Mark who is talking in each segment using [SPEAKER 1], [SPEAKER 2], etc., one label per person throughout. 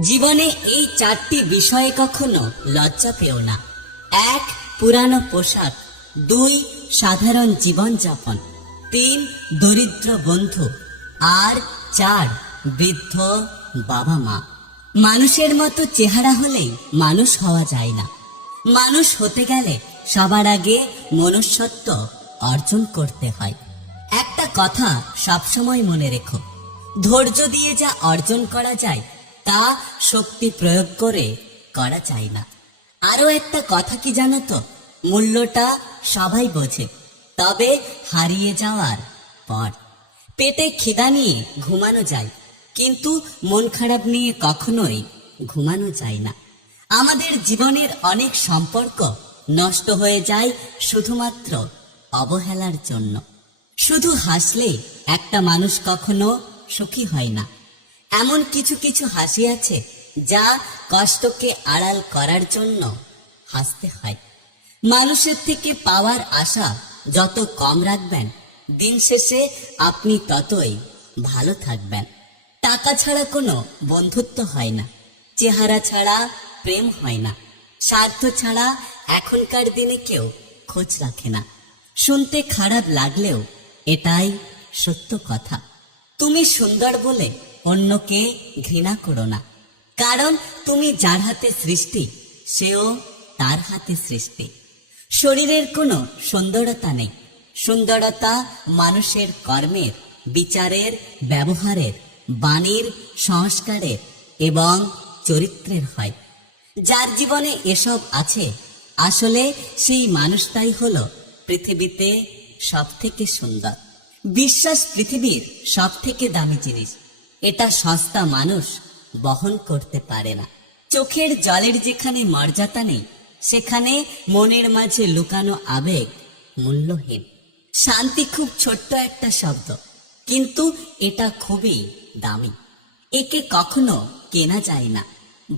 [SPEAKER 1] জীবনে এই চারটি বিষয়ে কখনো লজ্জা পেও না। এক, পুরানো পোশাক। দুই, সাধারণ জীবনযাপন। তিন, দরিদ্র বন্ধু। আর চার, বৃদ্ধ বাবা মা মানুষের মতো চেহারা হলেই মানুষ হওয়া যায় না। মানুষ হতে গেলে সবার আগে মনুষ্যত্ব অর্জন করতে হয়। একটা কথা সবসময় মনে রেখো, ধৈর্য দিয়ে যা অর্জন করা যায় তা শক্তি প্রয়োগ করে করা চাই না। আরও একটা কথা কি জানো তো? মূল্যটা সবাই বোঝে, তবে হারিয়ে যাওয়ার পর। পেটে খিদা নিয়ে ঘুমানো যায়, কিন্তু মন খারাপ নিয়ে কখনোই ঘুমানো যায় না। আমাদের জীবনের অনেক সম্পর্ক নষ্ট হয়ে যায় শুধুমাত্র অবহেলার জন্য। শুধু হাসলে একটা মানুষ কখনো সুখী হয় না। এমন কিছু কিছু হাসি আছে যা কষ্টকে আড়াল করার জন্য হাসতে হয়। মানুষের থেকে পাওয়ার আশা যত কম রাখবেন, দিন শেষে আপনি ততই ভালো থাকবেন। টাকা ছাড়া কোনো বন্ধুত্ব হয় না, চেহারা ছাড়া প্রেম হয় না, স্বার্থ ছাড়া এখনকার দিনে কেউ খোঁজ রাখে না। শুনতে খারাপ লাগলেও এটাই সত্য কথা। তুমি সুন্দর বলে অন্যকে ঘৃণা করো না। কারণ তুমি যার হাতে সৃষ্টি, সেও তার হাতে সৃষ্টি। শরীরের কোনো সুন্দরতা নেই। সুন্দরতা মানুষের কর্মের, বিচারের, ব্যবহারের, বাণীর, সংস্কারের এবং চরিত্রের হয়। যার জীবনে এসব আছে, আসলে সেই মানুষটাই হলো পৃথিবীতে সব থেকে সুন্দর। বিশ্বাস পৃথিবীর সব থেকে দামি জিনিস। এটা সস্তা মানুষ বহন করতে পারে না। চোখের জলের যেখানে মর্যাদা নেই, সেখানে মনের মাঝে লুকানো আবেগ মূল্যহীন। শান্তি খুব ছোট্ট একটা শব্দ, কিন্তু এটা খুবই দামি। একে কখনো কেনা যায় না,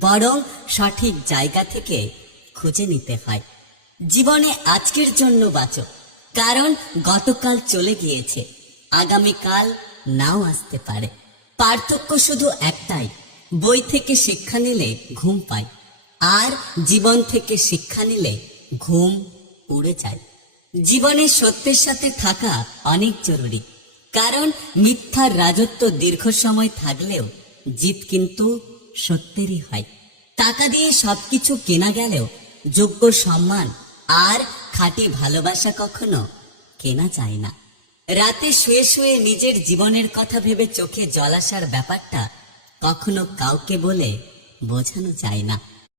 [SPEAKER 1] বরং সঠিক জায়গা থেকে খুঁজে নিতে হয়। জীবনে আজকের জন্য বাঁচো, কারণ গতকাল চলে গিয়েছে, আগামীকাল নাও আসতে পারে। পার্থক্য শুধু একটাই, বই থেকে শিক্ষা নিলে ঘুম পাই আর জীবন থেকে শিক্ষা নিলে ঘুম উড়ে যায়। জীবনে সত্যের সাথে থাকা অনেক জরুরি, কারণ মিথ্যার রাজত্ব দীর্ঘ সময় থাকলেও জিত কিন্তু সত্যেরই হয়। টাকা দিয়ে সবকিছু কেনা গেলেও যোগ্য সম্মান আর খাঁটি ভালোবাসা কখনো কেনা যায় না। রাতে শুয়ে শুয়ে নিজের জীবনের কথা ভেবে চোখে জল আসার ব্যাপারটা কখনো কাউকে বলে বোঝানো যায় না।